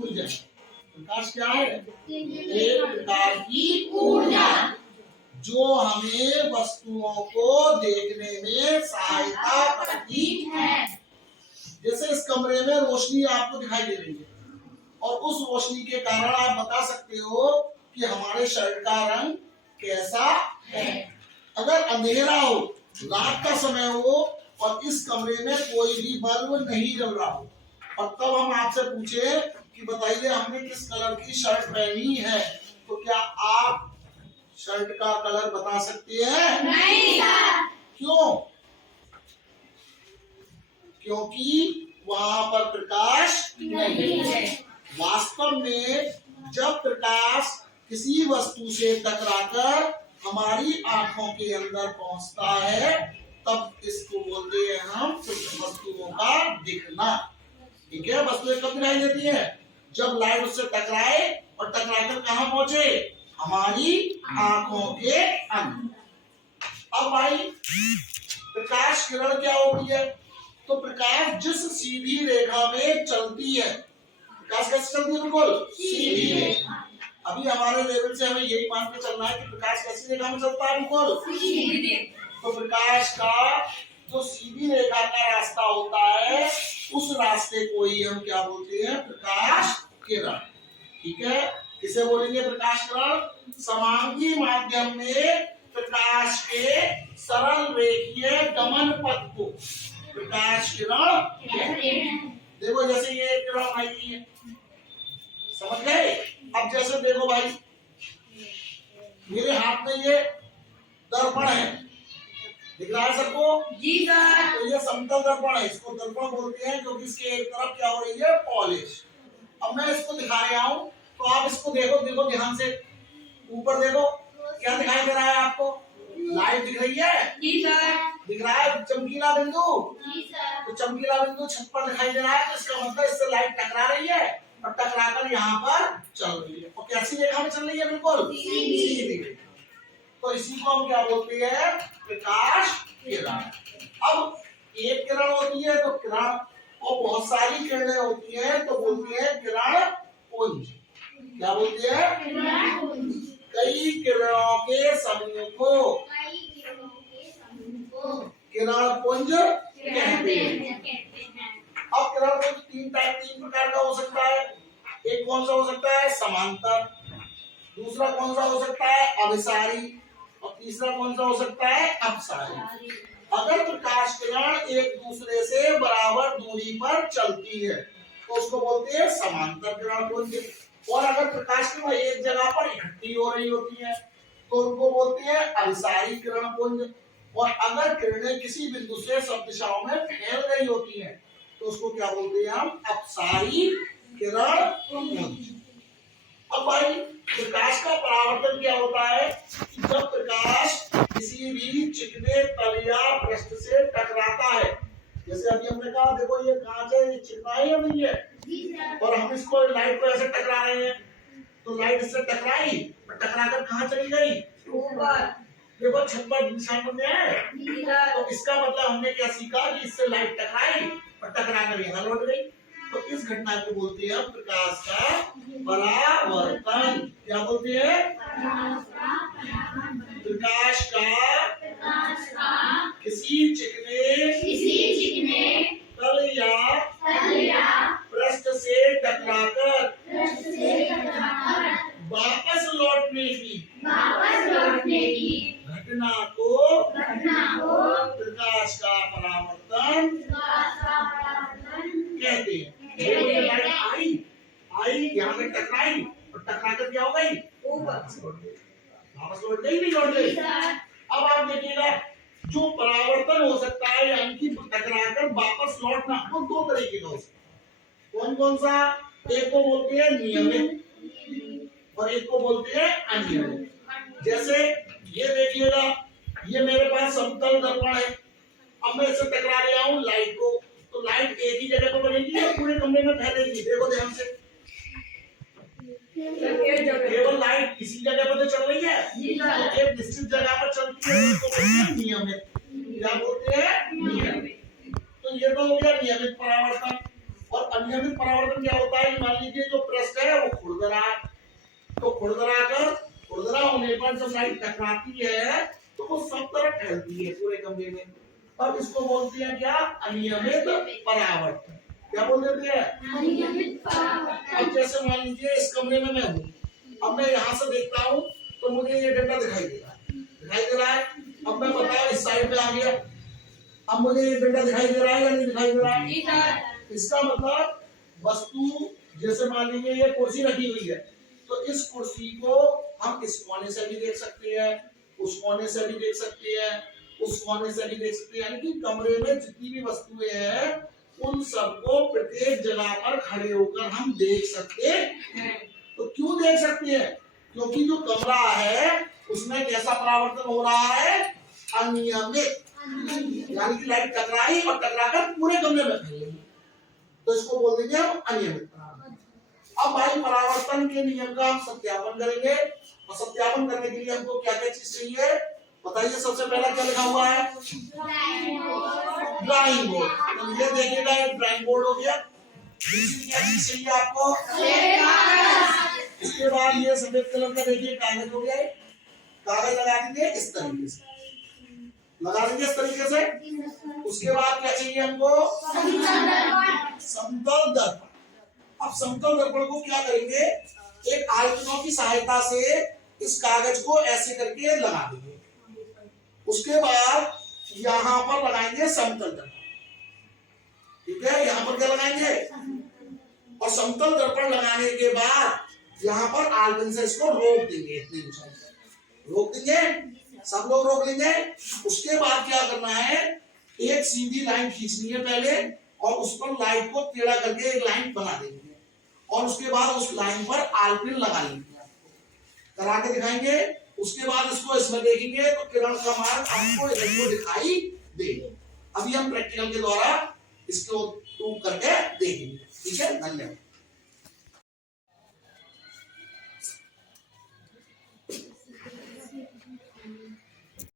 ऊर्जा। प्रकाश क्या है? एक प्रकार की ऊर्जा जो हमें वस्तुओं को देखने में सहायता करती है। जैसे इस कमरे में रोशनी आपको दिखाई दे रही है और उस रोशनी के कारण आप बता सकते हो कि हमारे शर्ट का रंग कैसा है। अगर अंधेरा हो, रात का समय हो और इस कमरे में कोई भी बल्ब नहीं जल रहा हो और तब हम आपसे पूछे कि बताइए हमने किस कलर की शर्ट पहनी है, तो क्या आप शर्ट का कलर बता सकते हैं? नहीं। क्यों? क्योंकि वहां पर प्रकाश नहीं है। वास्तव में जब प्रकाश किसी वस्तु से टकराकर हमारी आंखों के अंदर पहुंचता है तब इसको बोलते हैं हम वस्तुओं का दिखना। ठीक है, वस्तुएं कब दिखाई देती है? जब लाइट उससे टकराए और टकराकर कहां पहुंचे? हमारी आंखों के अंदर। अब भाई प्रकाश किरण क्या होती है? तो प्रकाश जिस सीधी रेखा में चलती है, प्रकाश कैसे चलती है? बिल्कुल सीधी रेखा। अभी हमारे लेवल से हमें यही मान के चलना है कि प्रकाश कैसी रेखा में चलता है? बिल्कुल सीधी। तो प्रकाश का जो सीधी रेखा का रास्ता होता है उस रास्ते को ही हम क्या बोलते हैं? प्रकाश किरण। ठीक है, किसे बोलेंगे प्रकाश किरण? समांगी माध्यम में प्रकाश के सरल रेखीय गमन पथ को प्रकाश किरण कहते हैं। देखो जैसे ये किरण आई है, समझ गए? अब जैसे देखो भाई मेरे हाथ में ये दर्पण है, दिख रहा है सबको? जी सर। तो ये समतल दर्पण है, इसको दर्पण बोलते हैं क्योंकि इसके एक तरफ क्या हो रही है? पॉलिश। अब मैं इसको दिखा रहा हूं तो आप इसको देखो, देखो ध्यान से, ऊपर देखो क्या दिखाई दे रहा है आपको? लाइट दिख रही है? जी सर। दिख रहा है चमकीला बिंदु? जी सर। तो चमकीला बिंदु छत पर दिखाई दे रहा है तो इसका मतलब इससे लाइट टकरा रही है और टकराकर यहाँ पर चल रही है। और कैसी रेखा में चल रही है? बिल्कुल सीधी रेखा। तो इसी को हम क्या बोलते हैं? प्रकाश किरण। अब एक किरण होती है तो किरण, और बहुत सारी किरणें होती हैं तो बोलते हैं किरण पुंज। क्या बोलते हैं? किरण पुंज। कई किरणों के समूह को किरण पुंज कहते हैं। अब किरण पुंज तीन प्रकार का हो सकता है। एक कौन सा हो सकता है? समांतर। दूसरा कौन सा हो सकता है? अभिसारी। और तीसरा कौन सा हो सकता है? अपसारी। अगर प्रकाश किरण एक दूसरे से बराबर दूरी पर चलती है तो उसको बोलते हैं समांतर किरण पुंज। और अगर प्रकाश किरण एक जगह पर इकट्ठी हो रही होती है तो उनको बोलते हैं अभिसारी किरण पुंज। और अगर किरणें किसी बिंदु से सब दिशाओं में फैल रही होती हैं तो उसको क्या बोलते हैं? हम अपसारी किरण पुंज। अब भाई प्रकाश का परावर्तन क्या होता है? जब प्रकाश किसी भी चिकने तल या पृष्ठ से टकराता है, जैसे अभी हमने कहा देखो ये कांच है, ये चिकना है या नहीं है? और हम इसको लाइट को ऐसे टकरा रहे हैं तो लाइट इससे टकराई और टकराकर कहाँ चली गई? ऊपर। देखो छत पर निशान बन गया है। तो इसका मतलब हमने क्या सीखा कि इससे लाइट टकराई और टकराकर यहाँ लौट गई। तो इस घटना को बोलते हैं प्रकाश का परावर्तन। क्या बोलते हैं? प्रकाश का किसी चिकने तल या पृष्ठ से टकराकर वापस लौटने की घटना को प्रकाश का परावर्तन कहते हैं। लाइट आई यहाँ पे टकराई और टकराकर क्या हो गई? वापस लौट गई, नहीं लौट गई। अब आप देखिएगा जो परावर्तन हो सकता है यानी कि टकराकर वापस लौटना, वो दो तरीके का हो सकता है। कौन कौन सा? एक को बोलते हैं नियमित और एक को बोलते हैं अनियमित। जैसे ये देखिएगा, ये मेरे पास समतल दर्पण है, अब मैं इससे टकरा रहा हूँ लाइट को, तो लाइट एक ही जगह पर बनेगी या पूरे कमरे में फैलेगी? देखो ध्यान से, केवल लाइट किसी जगह पर तो चल रही है, तो एक निश्चित जगह पर चलती है उसको बोलते हैं नियमित। क्या बोलते हैं? नियमित। तो ये तो हो गया नियमित परावर्तन। और अनियमित परावर्तन क्या होता है? मान लीजिए जो पृष्ठ है वो खुरदरा है, तो खुरदरा होने पर जब लाइट टकराती है तो वो सब तरफ फैलती है पूरे कमरे में। अब इसको बोलते हैं क्या? अनियमित परावर्तन। क्या बोल देते हैं? अनियमित परावर्तन। अब जैसे मान लीजिए इस कमरे में मैं हूँ, अब मैं यहाँ से देखता हूँ तो मुझे ये डंडा दिखाई दे रहा है। अब मैं बताओ इस साइड में आ गया, अब मुझे ये डंडा दिखाई दे रहा है या नहीं दिखाई दे रहा है? इसका मतलब वस्तु, जैसे मान लीजिए ये कुर्सी रखी हुई है, तो इस कुर्सी को हम इस कोने से भी देख सकते हैं, उस कोने से भी देख सकते हैं, उस कोने से भी देख सकते हैं। यानी कि कमरे में जितनी भी वस्तुएं हैं उन सबको प्रत्येक जगह पर खड़े होकर हम देख सकते हैं। तो क्यों देख सकते हैं? क्योंकि जो कमरा है उसमें कैसा परावर्तन हो रहा है? अनियमित। यानी कि लाइट टकराई और टकराकर पूरे कमरे में फैल गई, तो इसको बोल देंगे हम अनियमित परावर्तन। अब भाई परावर्तन के नियम का हम सत्यापन करेंगे, और सत्यापन करने के लिए हमको क्या क्या चीज चाहिए बताइए। सबसे पहला क्या लिखा हुआ है? Drawing board. तो ये देखिएगा, ये ड्राइंग बोर्ड हो गया। दूसरी क्या चीज चाहिए आपको? इसके बाद ये सफेद कलर का देखिए कागज हो गया, कागज लगा देंगे इस तरीके से, लगा देंगे इस तरीके से। उसके बाद क्या चाहिए हमको? समतल दर्पण। अब समतल दर्पण को क्या करेंगे? एक आयतनों की सहायता से इस कागज को ऐसे करके लगा देंगे। उसके बाद यहाँ पर लगाएंगे समतल दर्पण। ठीक है, यहाँ पर क्या लगाएंगे? और समतल दर्पण लगाने के बाद यहाँ पर आलपिन से इसको रोक देंगे, इतनी ऊंचाई पर रोक देंगे, सब लोग रोक लेंगे। उसके बाद क्या करना है? एक सीधी लाइन खींचनी है पहले, और उस पर लाइट को टेढ़ा करके एक लाइन बना देंगे, और उसके बाद उस लाइन पर आलपिन लगा लेंगे, करा के दिखाएंगे। उसके बाद इसको इसमें देखेंगे तो किरण का मार्ग आपको इधर दिखाई देगा। अभी हम प्रैक्टिकल के द्वारा इसको प्रूव करके देखेंगे। ठीक है, धन्यवाद।